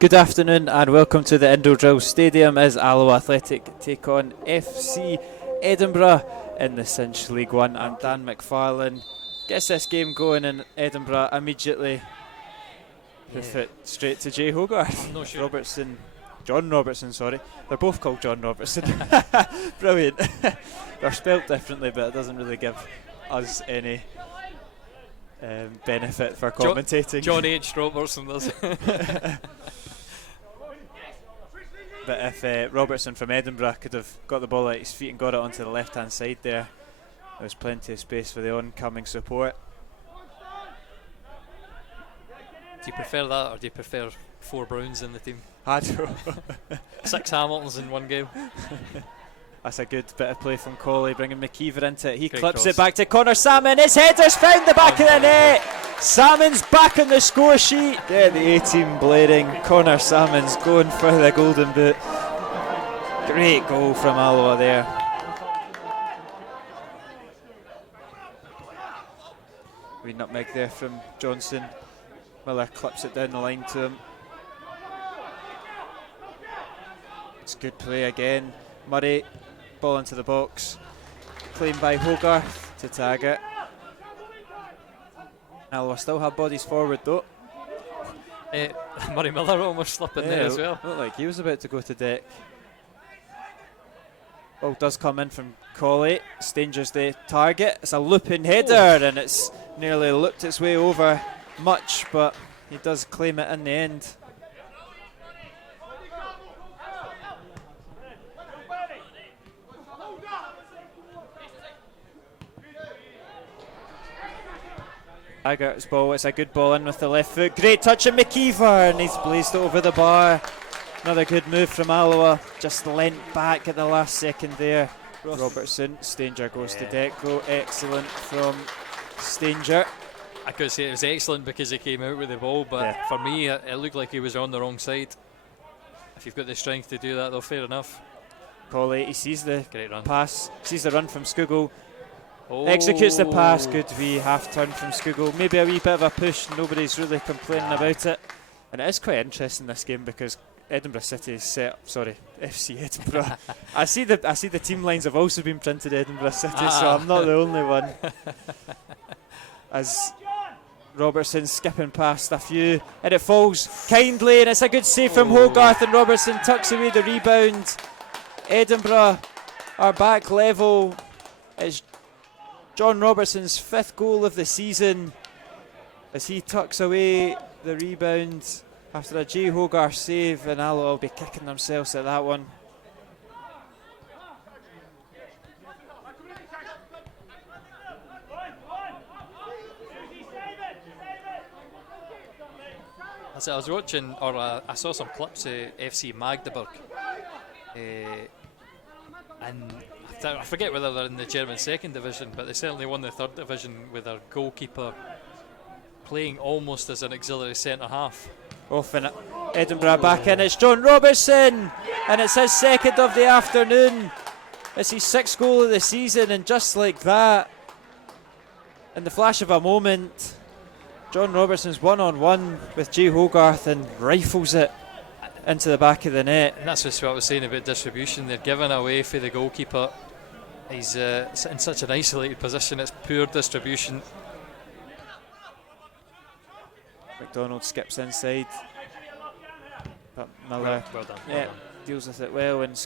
Good afternoon and welcome to the Indodrill Stadium as Alloa Athletic take on FC Edinburgh in the Cinch League One. I'm Dan McFarlane. Gets this game going in Edinburgh immediately. With it straight to Jay Hogarth. No sure. John Robertson, sorry. They're both called John Robertson. Brilliant. They're spelt differently, but it doesn't really give us any benefit for commentating. John H. Robertson does. But if Robertson from Edinburgh could have got the ball at his feet and got it onto the left hand side there was plenty of space for the oncoming support. Do you prefer that, or do you prefer 4 Browns in the team? I don't 6 Hamiltons in one game. That's a good bit of play from Colley, bringing McKeever into it. He Great clips cross. it back to Connor Salmon. His header's found the back of the net. Salmon's back on the score sheet. Yeah, the A-team blaring. Connor Salmon's going for the golden boot. Great goal from Alloa there. Wee nutmeg there from Johnson. Miller clips it down the line to him. It's good play again. Murray, ball into the box. Claimed by Hogarth to tag it. Alloa still have bodies forward though. Murray Miller almost slipping there as well. Looked like he was about to go to deck. Ball does come in from Colley. Stanger's the target. It's a looping header and it's nearly looped its way over much, but he does claim it in the end. Aggert's ball, it's a good ball in with the left foot. Great touch of McKeever and he's blazed it over the bar. Another good move from Alloa, just leant back at the last second there. Robertson, Stanger goes to deck though. Excellent from Stanger. I could say it was excellent because he came out with the ball, but for me it looked like he was on the wrong side. If you've got the strength to do that though, fair enough. Colley, he sees the Great run. pass, sees the run from Skugel. Oh. Executes the pass, good wee half turn from Skugel. Maybe a wee bit of a push, nobody's really complaining about it. And it is quite interesting this game because Edinburgh City is set up, FC Edinburgh. I see the team lines have also been printed Edinburgh City, so I'm not the only one. As Robertson skipping past a few, and it falls kindly, and it's a good save from Hogarth, and Robertson tucks away the rebound. Edinburgh are back level. It's John Robertson's 5th goal of the season as he tucks away the rebound after a Jay Hogarth save, and Alloa will be kicking themselves at that one. As I was watching, or I saw some clips of FC Magdeburg, and I forget whether they're in the German 2nd division, but they certainly won the 3rd division with their goalkeeper playing almost as an auxiliary centre half. Off and Edinburgh back in. It's John Robertson, and it's his 2nd of the afternoon. It's his 6th goal of the season, and just like that, in the flash of a moment, John Robertson's one-on-one with Jay Hogarth and rifles it into the back of the net. And that's just what I was saying about distribution. They're giving away for the goalkeeper. He's in such an isolated position. It's poor distribution. McDonald skips inside, but Miller Well done. deals with it well. And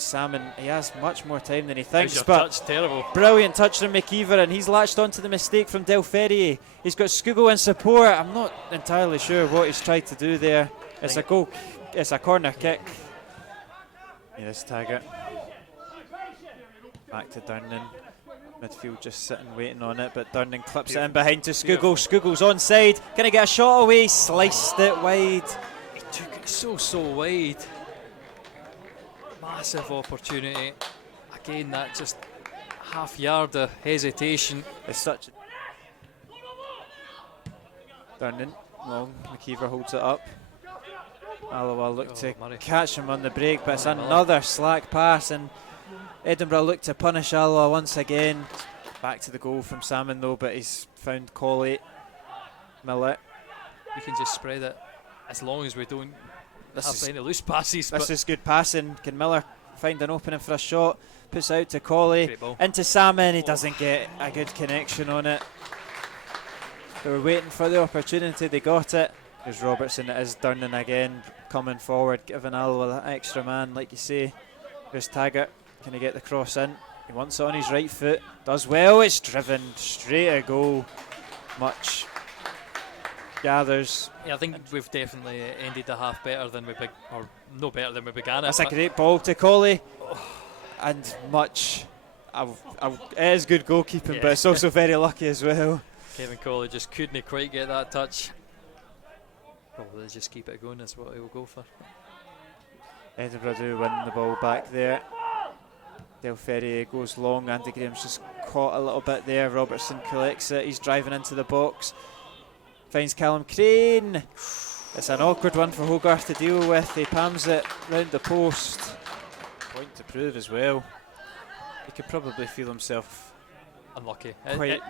Salmon, he has much more time than he thinks. Your But touch, terrible. brilliant touch from McKeever, and he's latched onto the mistake from Del Ferrier. He's got Skugel in support. I'm not entirely sure what he's tried to do there. It's a goal. It's a corner kick. Let's tag it. Back to Durnan. Midfield just sitting waiting on it, but Durnan clips it in behind to Skugel. Skugel's onside. Can he get a shot away? Sliced it wide. He took it so wide. Massive opportunity. Again, that just half yard of hesitation. It's such. Durnan long. McKeever holds it up. Alloa look to Murray. catch him on the break, but it's another slack pass, and Edinburgh look to punish Alloa once again. Back to the goal from Salmon though, but he's found Colley. Miller. We can just spread it as long as we don't any loose passes. This But is good passing. Can Miller find an opening for a shot? Puts out to Colley. Great ball. Into Salmon. He doesn't get a good connection on it. They were waiting for the opportunity. They got it. There's Robertson. It is Durnan again coming forward, giving Alloa that extra man, like you say. There's Taggart. Can he get the cross in? He wants it on his right foot. Does well. It's driven straight a goal. Much gathers. yeah, I think we've definitely ended the half better than we no better than we began it. That's a great ball to Colley. And Much. It is good goalkeeping, Yeah. but it's also very lucky as well. Kevin Colley just couldn't quite get that touch. Probably just keep it going is what he'll go for. Edinburgh do win the ball back there. Del Ferrier goes long. Andy Graham's just caught a little bit there. Robertson collects it. He's driving into the box. Finds Callum Crane. It's an awkward one for Hogarth to deal with. He palms it round the post. Point to prove as well. He could probably feel himself Unlucky. quite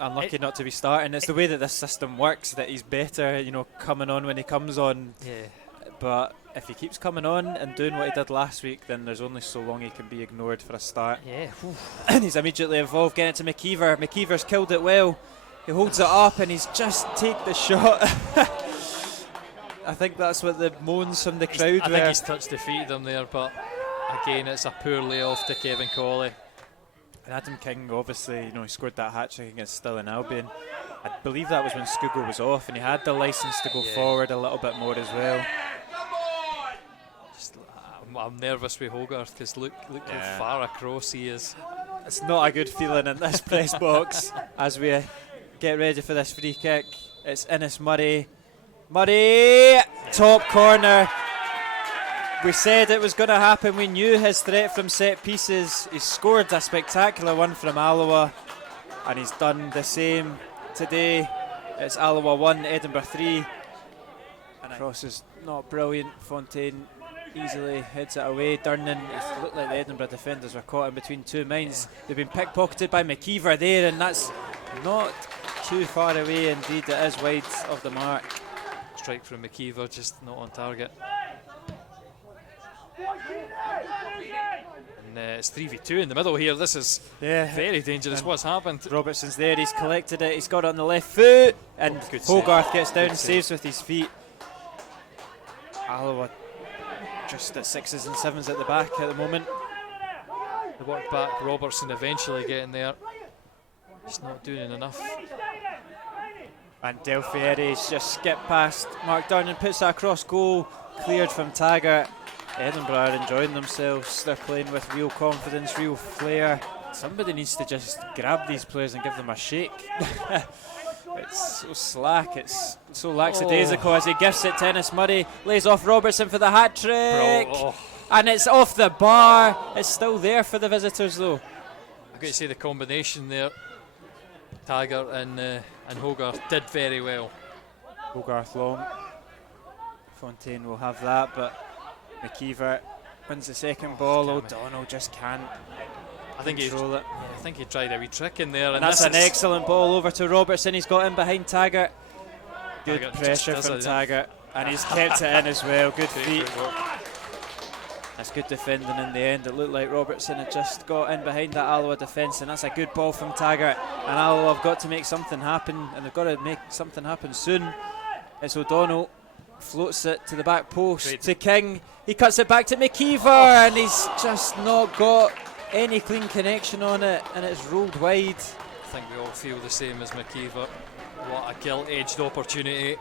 unlucky not to be starting. It's the way that this system works that he's better, coming on when he comes on. Yeah. But if he keeps coming on and doing what he did last week, then there's only so long he can be ignored for a start. Yeah. And he's immediately involved, getting it to McKeever. McKeever's killed it well. He holds it up and he's just take the shot. I think that's what the moans from the crowd I were. think he's touched the feet of them there, but again, it's a poor layoff to Kevin Colley. And Adam King, obviously, he scored that hat-trick against Stirling Albion. I believe that was when Scugo was off, and he had the licence to go forward a little bit more as well. I'm nervous with Hogarth because look how far across he is. It's not a good feeling in this press box as we get ready for this free kick. It's Innes Murray. Murray, top corner. We said it was going to happen. We knew his threat from set pieces. He scored a spectacular one from Alloa, and he's done the same today. It's Alloa 1, Edinburgh 3. And cross is not brilliant. Fontaine easily heads it away. Durnan, it looked like the Edinburgh defenders were caught in between two minds. They've been pickpocketed by McKeever there, and that's not too far away. Indeed, it is wide of the mark. Strike from McKeever, just not on target. And it's 3v2 in the middle here. This is very dangerous. What's happened? Robertson's there, he's collected it, he's got it on the left foot, and Hogarth gets down and saves with his feet. Alloa just at 6s and 7s at the back at the moment. The work back, Robertson eventually getting there. He's not doing enough. And Del Ferri's just skipped past Mark Durnan, puts that across goal, cleared from Taggart. Edinburgh are enjoying themselves. They're playing with real confidence, real flair. Somebody needs to just grab these players and give them a shake. It's so slack, it's so lackadaisical as he gifts it to Innes Murray, lays off Robertson for the hat-trick. And it's off the bar. It's still there for the visitors though. I've got to say the combination there, Taggart and Hogarth did very well. Hogarth long. Fontaine will have that, but McKeever wins the second ball. O'Donnell just can't control it. Yeah, I think he tried a wee trick in there. And that's an excellent ball over to Robertson. He's got in behind Taggart. Good pressure from Taggart. And he's kept it in as well. Good feet. That's good defending in the end. It looked like Robertson had just got in behind that Alloa defence, and that's a good ball from Taggart. And Alloa have got to make something happen, and they've got to make something happen soon. It's O'Donnell. Floats it to the back post to King. He cuts it back to McKeever, and he's just not got any clean connection on it, and it's rolled wide. I think we all feel the same as McKeever. What a gilt-edged opportunity.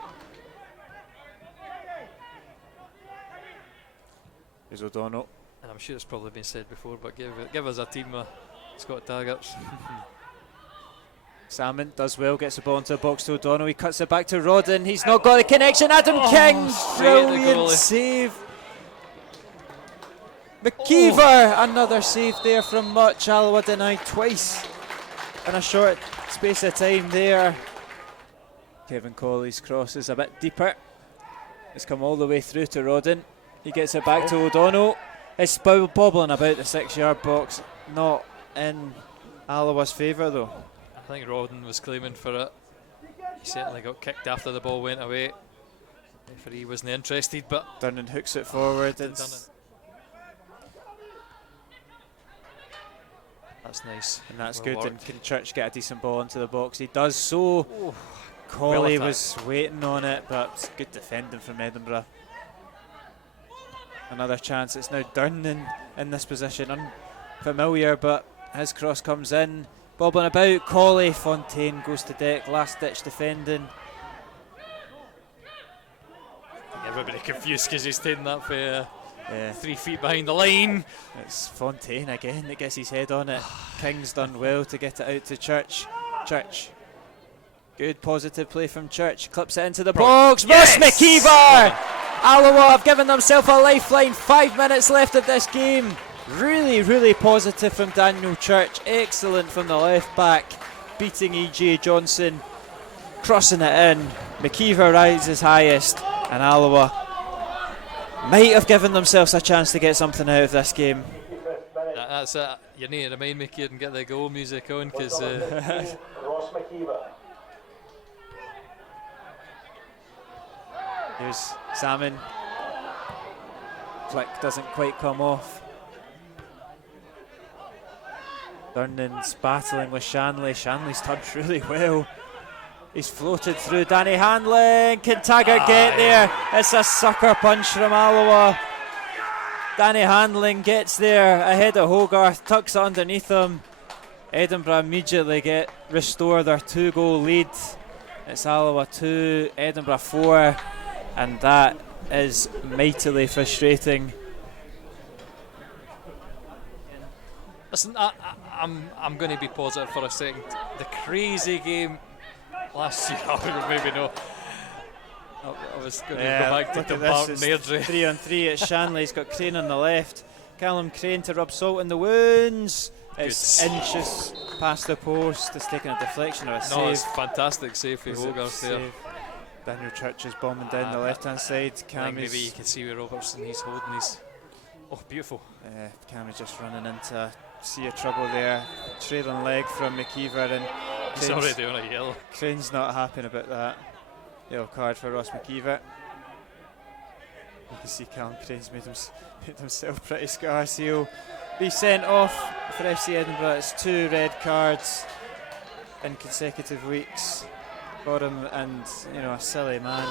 There's O'Donnell. And I'm sure it's probably been said before, but give us a team of Scott Taggarts. Salmon does well, gets the ball into the box to O'Donnell. He cuts it back to Rodden. He's not got the connection. Adam King, brilliant save. McKeever, another save there from Much. Alloa denied twice in a short space of time there. Kevin Colley's cross is a bit deeper. It's come all the way through to Rodden. He gets it back to O'Donnell. It's bobbling about the 6-yard box, not in Alloa's favour though. I think Rodden was claiming for it. He certainly got kicked after the ball went away. Referee wasn't interested, but Durnan hooks it forward. That's nice. And that's Well good. And worked. can Church get a decent ball into the box? He does so. Ooh. Colley Well was waiting on it, but it's good defending from Edinburgh. Another chance. It's now Durnan in this position. Unfamiliar, but his cross comes in. Bobbling about. Colley. Fontaine goes to deck. Last ditch defending. Everybody confused because he's taking that for Yeah. 3 feet behind the line. It's Fontaine again that gets his head on it. King's done well to get it out to Church. Church. Good positive play from Church. Clips it into the box. Yes! Ross McKeever! Alloa have given themselves a lifeline. 5 minutes left of this game. Really, really positive from Daniel Church. Excellent from the left back. Beating E.J. Johnson. Crossing it in. McKeever rises highest. And Alloa might have given themselves a chance to get something out of this game. That's it. You need to remind me, kid, and get the goal music on because. Ross McKeever. Here's Salmon. Flick doesn't quite come off. Durnan's battling with Shanley. Shanley's turned really well. He's floated through Danny Handling. Can Taggart get there? It's a sucker punch from Alloa. Danny Handling gets there ahead of Hogarth, tucks it underneath him. Edinburgh immediately restore their 2-goal lead. It's Alloa 2, Edinburgh 4, and that is mightily frustrating. Listen, I'm going to be positive for a second. The crazy game last year, maybe no. I was going to go back to look the at this. It's Airdrie. 3-on-3. It's Shanley's got Crane on the left. Callum Crane to rub salt in the wounds. It's Good. inches past the post. It's taken a deflection or a No, save. it's fantastic save for Was it Hogarth there. save? Daniel Church is bombing down the left-hand side. I think Cam maybe you is can see where Robertson he's holding his. Oh, beautiful. Cam is just running into a sea of trouble there. Trailing leg from McKeever, and He's already on a yellow. Crane's not happy about that. Yellow card for Ross McKeever. You can see Callum Crane's made himself pretty scarce. He'll be sent off for FC Edinburgh. It's 2 red cards in consecutive weeks for him, and a silly man.